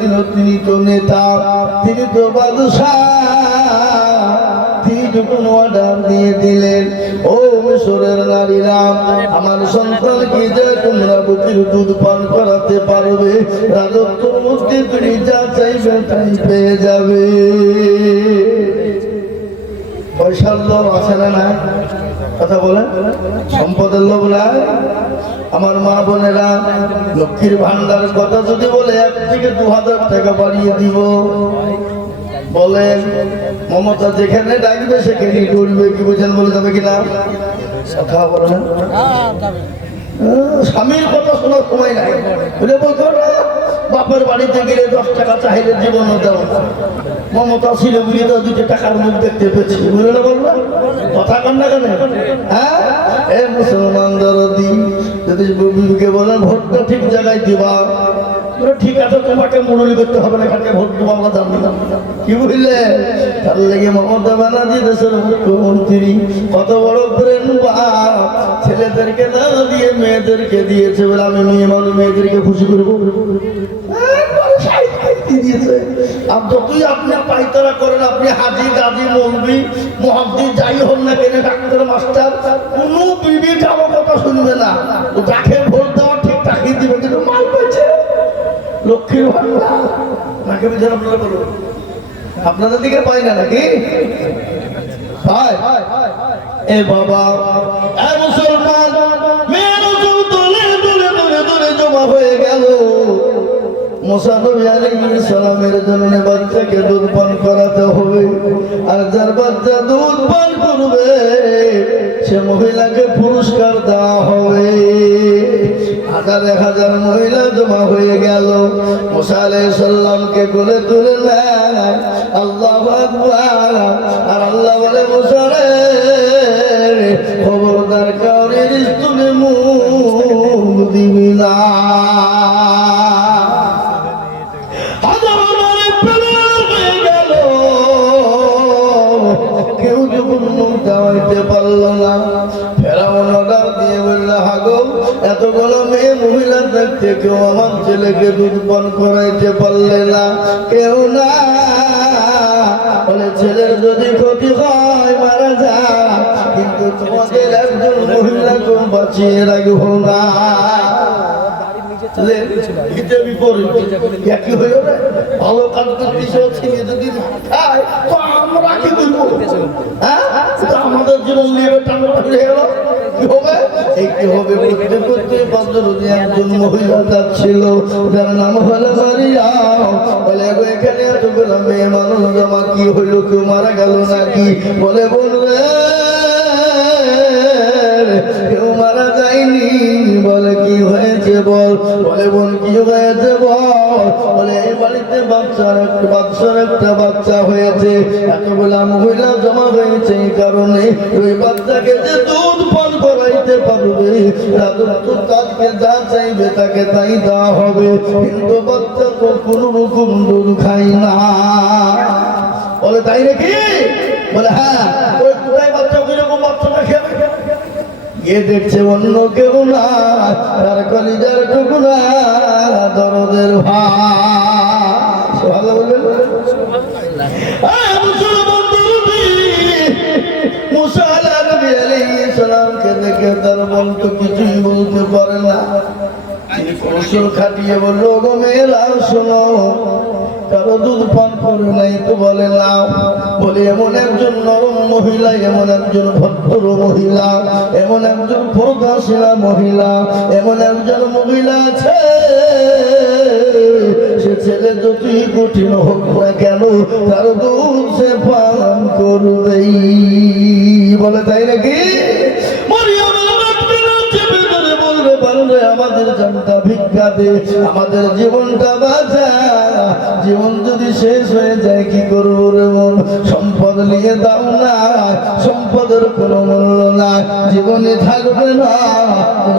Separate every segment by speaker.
Speaker 1: দিয়ে তিনি তো নেতা, তিনি তো বাদশাহ। দিয়ে দিলেন। ও মিশরের নারীরা, আমার সন্তানকে যে তোমরা বুকের দুধ পান করাতে পারবে রাজত্বর মধ্যে তুমি যা চাইবে তাই পেয়ে যাবে। পয়সার লোভ আছে না না কথা বলেন। সম্পদের লোভ না আমার মা বোনেরা লক্ষ্মীর ভান্ডারের কথা যদি বলে এক থেকে দু হাজার টাকা বাড়িয়ে দিব। বলেন, মমতা যেখানে ডাকবে সেখানে করবে কি বোঝেন বলে যাবে কিনা? কথা বলেন। স্বামীর কথা শোনার সময় নাই। বলে বলতো বাপের বাড়িতে গেলে দশ টাকা চাহিদা জীবন দেওয়া মমতা ছিল বুঝি তো দুটো টাকার মুখ দেখতে পেয়েছি। বুঝলে না বলল কথা কান না কেন? হ্যাঁ? এ মুসলমান দরদি, যদি বিবিকে বলেন, ভোটটা ঠিক জায়গায় দিবা। ঠিক আছে, তোমাকে মুরলি করতে হবে না কাকে ভোট দেবো, আমরা জানি না। কি বুঝলে? তার লেগে মমতা ব্যানার্জি দেশের মুখ্যমন্ত্রী, কত বড় ব্রেন ছেলেদেরকে না দিয়ে মেয়েদেরকে দিয়েছে বলে আমি মেয়ে মানুষ, মেয়েদেরকে খুশি করব। আর যতই আপনি পাইতারা করেন, আপনি যাই না কেন মাস্টার, কোনো ভোট ঠিক তাকে দিবে, কিন্তু মাল লক্ষ্মীর ভান্ডার নাকে বিচার আপনারা বলুন? আপনাদের দিকে পাই না নাকি? পাই। এ বাবা, এ মুসলমান, মেয়ের চোখ দলে দলে দলে দলে জমা হয়ে গেল। মুসা নবী আলাইহিস সালামের জন্য বাচ্চাকে দুধ পান করাতে হবে। আর যার বাচ্চা দুধ পান করবে, সে মহিলাকে পুরস্কার দেওয়া হবে। হাজার হাজার মহিলা জমা হয়ে গেল। মুসা আলাইহিস সালামকে কোলে তুলে নেন। আল্লাহ আর আল্লাহ বলে, মুসা রে, খবরদার কাউরে রিস্তুনে মুখ দিবি না। কেউ আমার ছেলেকে পান করাইতে পারলে না, কেউ না। বলে, ছেলের যদি ক্ষতি হয়, মারা যা। কিন্তু তোমাদের একজন মহিলাকে বাঁচিয়ে রাখব না। তাহলে এটা বিপরীত। একই হয়ে যাবে। ভালো কাজ করতেছে ছেলে যদি না খায়, তো আমরা কি করব? হ্যাঁ? আমাদের জীবন নিয়ে টানাটানি হয়ে গেল। হবে? এই হবে করতে করতে বদরুদ্দিন একজন মহিলা যাচ্ছিল, যার নাম হলো মারিয়াম। বলে, গো, এখানে এতগুলো মেয়ে মানুষ জমা কি হইল কেউ মারা গেল নাকি বলে বলবে হয়েছে বল বলে বোন, কি হয়েছে বল বলে, এই বাড়িতে বাচ্চার একটা বাচ্চার একটা বাচ্চা হয়েছে। এতগুলা মহিলা জমা হয়েছে এই কারণে ওই বাচ্চাকে যে দুধ পান করাইতে পারবে তাকে যা চাইবে তাকে তাই দেওয়া হবে। কিন্তু বাচ্চা তো কোনো রকম দুধ খাই না। বলে, তাই নাকি? বলে হ্যাঁ ওই কোথায় বাচ্চা গিয়ে দেখছে অন্য কেউ না, তার কলিজার টুকুরা দরদের ভালো বলবেন? তার মন তো কিছুই বলতে পারে না। খাটিয়ে বলল গো মেয়েরা, শোনো কারও দুধ পান করে নাই তো বলে নাও বলে, এমন একজন নরম মহিলা, এমন একজন ভদ্র মহিলা, এমন একজন প্রদাসীলা মহিলা, এমন একজন মহিলা আছে। সে ছেলে যতই কঠিন হোক না কেন, তার দুধ সে পান করবেই। বলে তাই নাকি? বলবে আমাদের জানটা ভিক্ষা দে, আমাদের জীবনটা বাঁচা। জীবন যদি শেষ হয়ে যায়, কি করব রে মন? সম্পদ নিয়ে দাও না সম্পদের কোনো মূল্য না জীবনে থাকবে না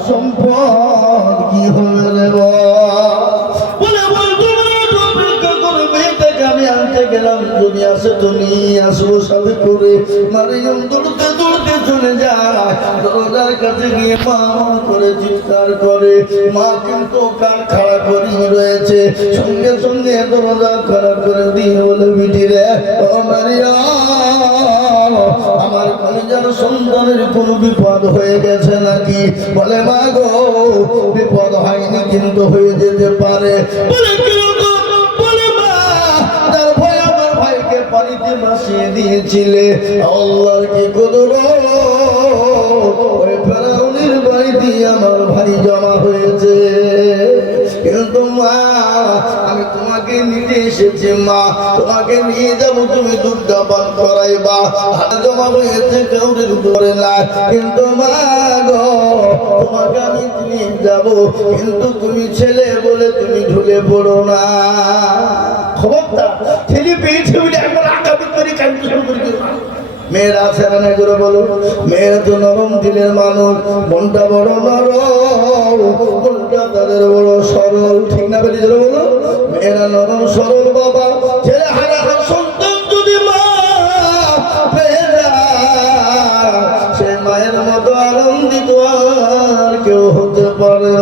Speaker 1: সম্পদ কি হবে রে আমি আনতে গেলাম, দুনিয়া সে তো নিয়ে আসব সাথে করে। দৌড়তে দৌড়তে চলে যায় দরজার কাছে গিয়ে মা করে চিৎকার করে, মা কিন্তু কান খাড়া করে রয়েছে। সঙ্গে সঙ্গে দরজা খাড়া করে দিয়ে বলে, বিটি রে, ও আমার কলিজার সন্তানের কোনো বিপদ হয়ে গেছে নাকি? বলে, মা গো, বিপদ হয়নি কিন্তু হয়ে যেতে পারে। তার আমার ভাইকে পানিতে ভাসিয়ে দিয়েছিলে। আল্লাহর কি আমার ভাই জমা হয়েছে। কিন্তু মা, আমি তোমাকে এসেছি, মা। তোমাকে নিয়ে যাব তুমি পান জমা হয়েছে, কাউরের উপরে না কিন্তু মা গো, তোমাকে আমি নিয়ে যাব। কিন্তু তুমি ছেলে বলে তুমি ঢুলে পড়ো না। খবরটা ছেলে পেয়েছে বলে একবার আগামী করে কান্দতে শুরু করে। মেয়েরা আছে না করে বলো। মেয়েরা তো নরম দিলের মানুষ, মনটা বড় নরম তাদের বড় সরল, ঠিক না বেরিয়ে যাবে বলো? মেয়েরা নরম সরল বাবা, ছেলে সে মায়ের মতো আনন্দিত আর কেউ হতে পারে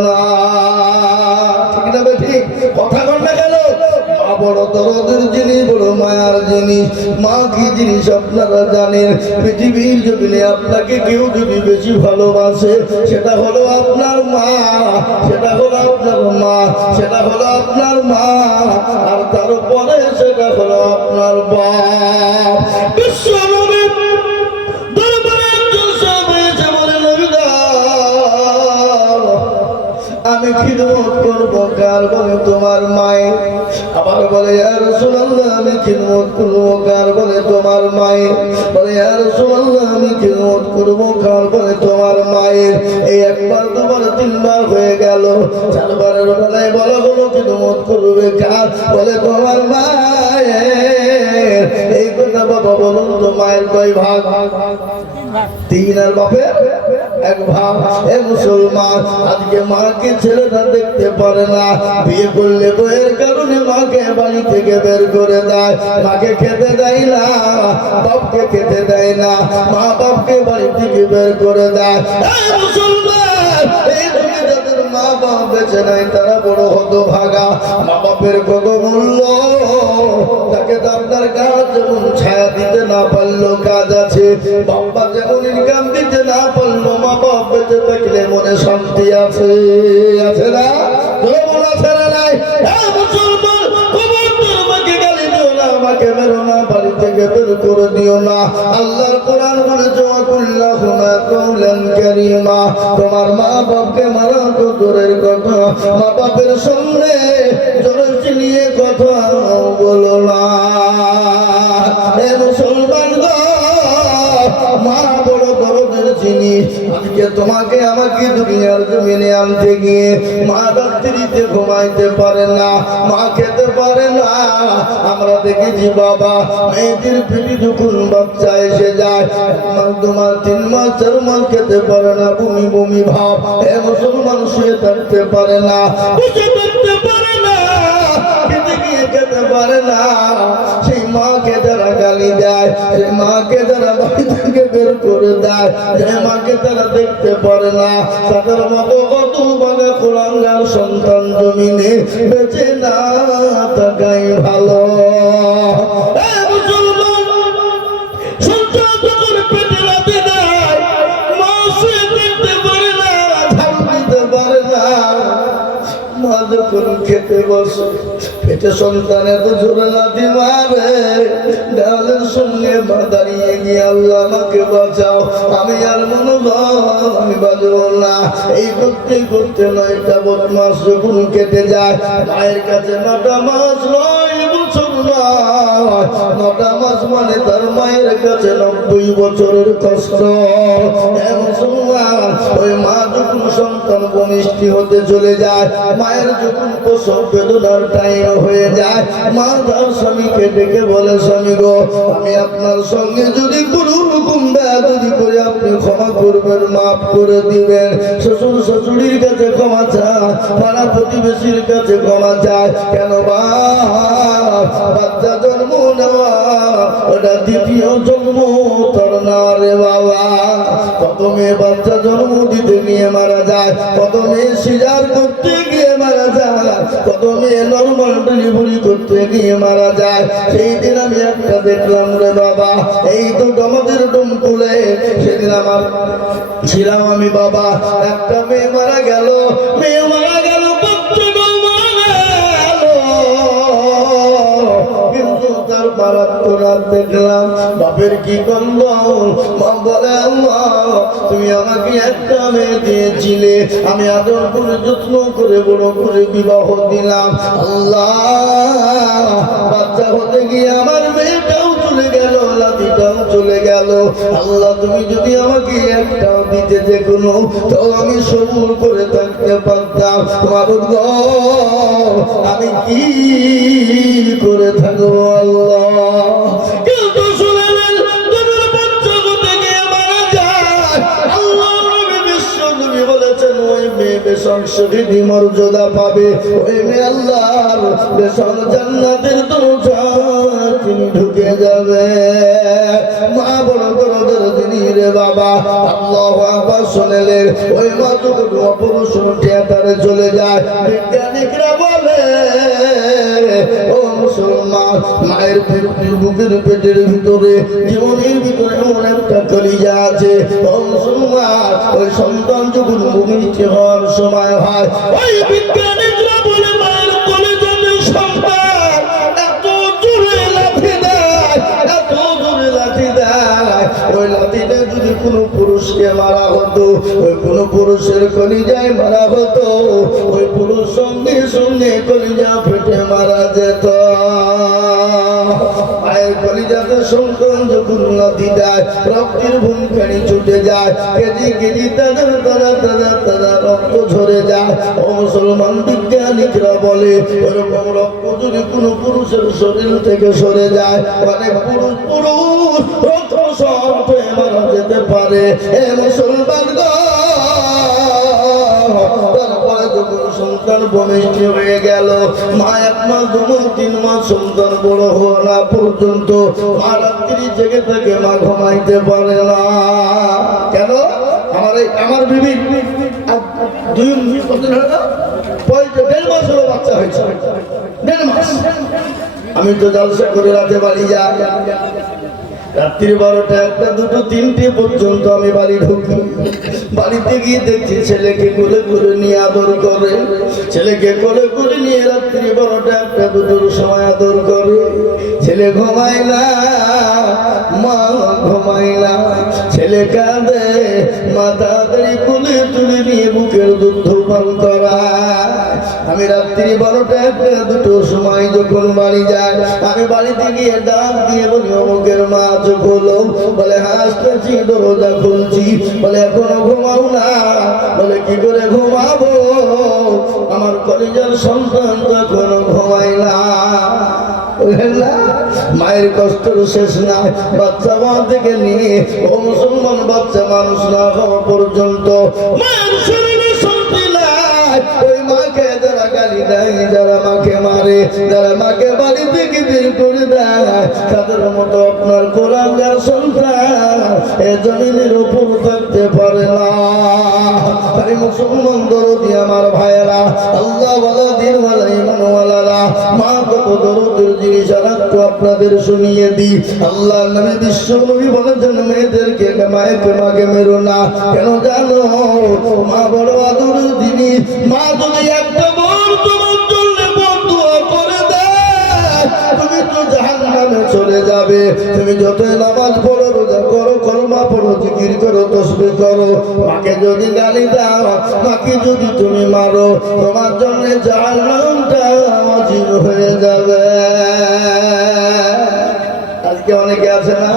Speaker 1: দরদের জিনিস বড় মায়ার জিনিস মা কি জিনিস আপনারা জানেন? পৃথিবীর জমিনে আপনাকে কেউ যদি বেশি ভালোবাসে, সেটা হলো আপনার মা, সেটা হলো আপনার মা, সেটা হলো আপনার মা, আর তারপরে সেটা হলো আপনার বাপ। বিশ্বনবী আমি খিদমত করব কার বলে তোমার মায়ের আবার বলে রাসূলুল্লাহ, আমি খিদমত করব কার বলে তোমার বলে রাসূলুল্লাহ, আমি খিদমত করব কার বলে তোমার এই একবার তিনবার হয়ে গেল। চারবারের বেলায় বলা খিদমত করবে কার? বলে, তোমার এই কথা বাবা বলুন তো, মায়ের কয় ভাগ? তিন আর বাপের এক দেখতে পারে না। বিয়ে করলে বইয়ের কারণে মাকে বাড়ি থেকে বের করে দেয়। মাকে খেতে দেয় না, বাপকে খেতে দেয় না। মা বাপকে বাড়ি থেকে বের করে দেয়। মুসলমান বাপ বেঁচে নাই, তারা বড় হতো ভাগা মা বাপের কত মূল্য? তাকে তো কাজ যেমন ছায়া দিতে না পারল, কাজ আছে। বাবা যেমন ইনকাম দিতে না পারল, মা বাপ বেঁচে থাকলে মনে শান্তি আছে। আছে না? আছে না নাই? মুসলমান! আমাকে বেরো না, বাড়ি থেকে বের করে দিও না। আল্লাহর কোরআন বলে তোমার মা বাপকে মারা তো দূরের কথা মা বাপের সঙ্গে জোরে চিনিয়ে কথা বলো না। মুসলমান মা জিনিস আজকে তোমাকে আমাকে দুনিয়ার জমিনে আনতে গিয়ে মা রাত্রিতে ঘুমাইতে পারে না, মা খেতে পারে না। আমরা দেখেছি বাবা, মেয়েদের পিঠি যখন বাচ্চা এসে যায় মাস, দু মাস, তিন মাস, চার মাস খেতে পারে না, বমি বমি ভাব। এ মুসলমান শুয়ে থাকতে পারে না খেতে পারে না। সেই মাকে যারা গালি দেয়। সেই মাকে যারা বাড়ি থেকে বের করে দেয় সেই মাকে তারা দেখতে পারে না। তাদের মতো কত বাগা কোরআঙ্গার সন্তান জমিনে বেঁচে না থাকাই ভালো। খেতে বসে পেটে সন্তান এত জোরে লাথি দেওয়ালের সঙ্গে দাঁড়িয়ে গিয়ে আল্লাহ আমাকে বাঁচাও। আমি আর মনোভাব আমি বাজবো না। এই করতে করতে নয়টা বদমাস যখন কেটে যায়, মায়ের কাছে নটা মাস নয় বছর নয় নটা মাস মানে তার মায়ের কাছে নব্বই বছরের কষ্ট। ওই মা যখন সন্তান বনিষ্ঠি হতে চলে যায়, মায়ের যখন প্রসব বেদনার টাইম হয়ে যায়। মা তার স্বামীকে ডেকে বলে, স্বামী গো, আমি আপনার সঙ্গে যদি কোনো রকম বেয়াদবি করে, আপনি ক্ষমা করবেন, মাফ করে দিবেন। শ্বশুর শ্বশুরির কাছে ক্ষমা চায় পাড়া প্রতিবেশীর কাছে ক্ষমা চায়। কেন বাচ্চা জন্ম নেওয়া, ওটা দ্বিতীয় জন্ম, তোর না রে বাবা। কত মেয়ে বাচ্চা জন্ম দিতে নিয়ে মারা যায় কত মেয়ে সিজার করতে গিয়ে মারা যায়। কত মেয়ে নর্মাল ডেলিভারি করতে গিয়ে মারা যায়। সেই দিন আমি একটা দেখলাম রে বাবা, এই তো আমাদের তুলে সেদিন আমার ছিলাম আমি বাবা। একটা মেয়ে মারা গেল, মেয়ে মারা মারাত্মক দেখলাম বাপের কি করল মা বলে তুমি আমাকে একটা মেয়ে দিয়েছিলে। আমি আদর করে যত্ন করে বড় করে বিবাহ দিলাম। আল্লাহ বাচ্চা হতে গিয়ে আমার মেয়েটাও চলে গেল লাতিটাও চলে গেল। আল্লাহ তুমি যদি আমাকে একটাও দিতে যে কোনো তো আমি সবুর করে থাকতে পারতাম। গো, আমি কি করে থাকব আল্লাহ? শহীদি মর্যাদা পাবে। ওই মে আল্লাহর বেসং জান্নাতের দরজা ঢুকে যাবে। মা বড় বড় যিনি রে বাবা, আল্লাহ আবার শুনলে ওই মা যখন অপরুষ থিয়েটারে চলে যায়। বিজ্ঞানিকরা বলে, ও মুসলমান মায়ের বুকের পেটের ভিতরে জীবনের ভিতরে এমন একটা কলিজা আছে ওই সন্তান যখন মুখে হওয়ার সময় হয়, ওই বিজ্ঞানিকরা বলে মায়ের পুরুষকে মারা হতো, ওই কোনো পুরুষের কলিজায় মারা হতো, ওই পুরুষ সঙ্গে সঙ্গে কলিজা ফেটে মারা যেত। যায় রক্ত যায়। বলে রক্ত যদি কোনো পুরুষের শরীর থেকে সরে যায় পুরুষ পুরুষ পারে, এ মুসলমান সন্তান হয়ে গেল, মা তিন মাস সন্তান বড় না পর্যন্ত থেকে মা ঘুমাইতে পারে না। কেন? আমার এই আমার হলো? বাচ্চা হয়েছে। আমি তো জলসা করে রাতে বাড়ি যাই। রাত্রি বারোটা, একটা, দুটো, তিনটে পর্যন্ত আমি বাড়ি ঢুকি। বাড়িতে গিয়ে দেখছি ছেলেকে কোলে করে নিয়ে আদর করে। ছেলেকে কোলে করে নিয়ে রাত্রি বারোটা, একটা, দুটোর সময় আদর করে। ছেলে ঘুমায় না যখন বাড়ি যাই আমি বাড়িতে গিয়ে ডাক দিয়ে বলি, অমুকের মা চোখ হলো। বলে, হাসতেছি, দরজা খুলছি। বলে, এখনও ঘুমাও না? বলে, কি করে ঘুমাবো? আমার কলেজের সন্তান তো এখনও ঘুমায় না। মায়ের কষ্টের শেষ নাই বাচ্চা মা থেকে নিয়ে ও মুসলমান বাচ্চা মানুষ না হওয়া পর্যন্ত মায়ের শরীরে শান্তি নাই। গালি দেয়, যারা মাকে মারে, যারা মাকে বাড়ি থেকে বের করে দেয়, তাদের মতো আপনার কোরআনগার সন্তান, এ জমিনের উপর থাকতে পারে না। তাই মুসলমান দরদি আমার ভাইয়েরা, আল্লাহ ওয়ালা, দিন ইমান মা কত দরদের জিনিস আর একটু আপনাদের শুনিয়ে দিই আল্লাহ নবী বিশ্ব নবী বলেছেন মেয়েদেরকে মায়েকে মাকে মেরো না। কেন জানো? মা বড় আদরের জিনিস মা যদি একটা চলে যাবে। তুমি যতই নামাজ পড়ো, রোজা করো, কলমা পড়ো, জিকির করো, তসবি করো। মাকে যদি গালি দাও, মাকে যদি তুমি মারো, তোমার জন্য জাহান্নামটা অজীব হয়ে যাবে। আজকে অনেকে আছে না?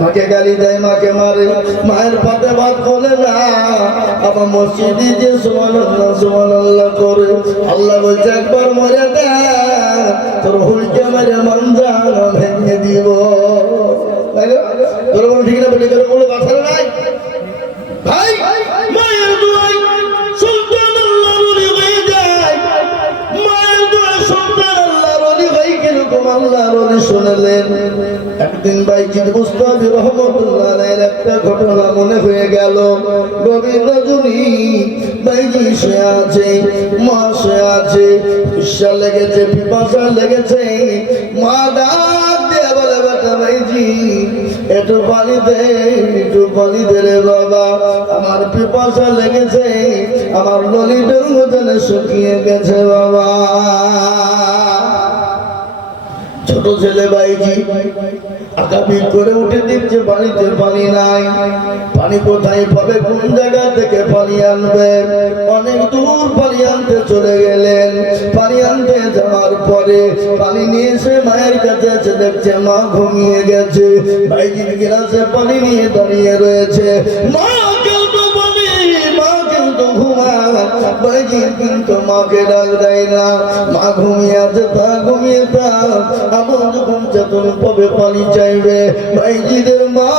Speaker 1: মাকে গালি দেয়, মাকে মারে। মায়ের পাতে ভাত বলে না। আবার মসজিদে যে সুমান আল্লাহ সুমান আল্লাহ করে। আল্লাহ বলছে, একবার মরে তোর হুলকে মেরে মন্দা ভেঙে দিব। তোর ঠিক না কোনো কথা নাই? ভাই, মায়ের শুনলেন। একদিন বাইজিদ মুস্তাফি রহমতুল্লাহ একটা ঘটনা মনে হয়ে গেল। গভীর রজনী বাইজি সে আছে, মা সে আছে, ঈর্ষা লেগেছে, পিপাসা লেগেছে। মা ডাক দিয়ে বলে, বেটা বাইজি, একটু পানি দে, একটু পানি দে রে বাবা। আমার পিপাসা লেগেছে, আমার ললিটের মতনে শুকিয়ে গেছে বাবা। ছোট ছেলে বাইজি আগামী করে উঠে দিচ্ছে বাড়িতে পানি নাই। পানি কোথায় পাবে? কোন জায়গা থেকে পানি আনবে? অনেক দূর পানি আনতে চলে গেলেন। পানি আনতে যাওয়ার পরে পানি নিয়ে এসে মায়ের কাছে এসে দেখছে, মা ঘুমিয়ে গেছে। বাইজির গিলাসে পানি নিয়ে দাঁড়িয়ে রয়েছে। মা বাইজি কিন্তু মাকে ডাক দেয় না। মা ঘুমিয়ে আছে, তা ঘুমিয়ে তা আমার যখন চেতন পাবে, পানি চাইবে। বাইজিদের মা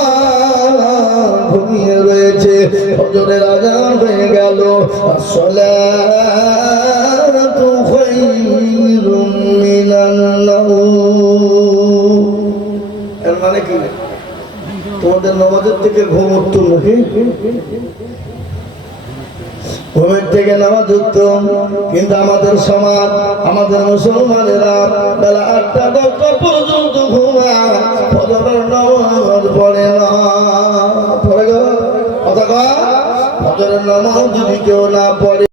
Speaker 1: ঘুমিয়ে রয়েছে। হজরের আজান হয়ে গেল। আসলে এর মানে কি? তোমাদের নামাজের থেকে ঘুম উঠতো নাকি? ঘুমের থেকে নামাজ উত্তম। কিন্তু আমাদের সমাজ, আমাদের মুসলমানেরা বেলা আটটা, দশটা পর্যন্ত ঘুমায় পড়ে না। পড়ে কথা নামাজ যদি কেউ না পড়ে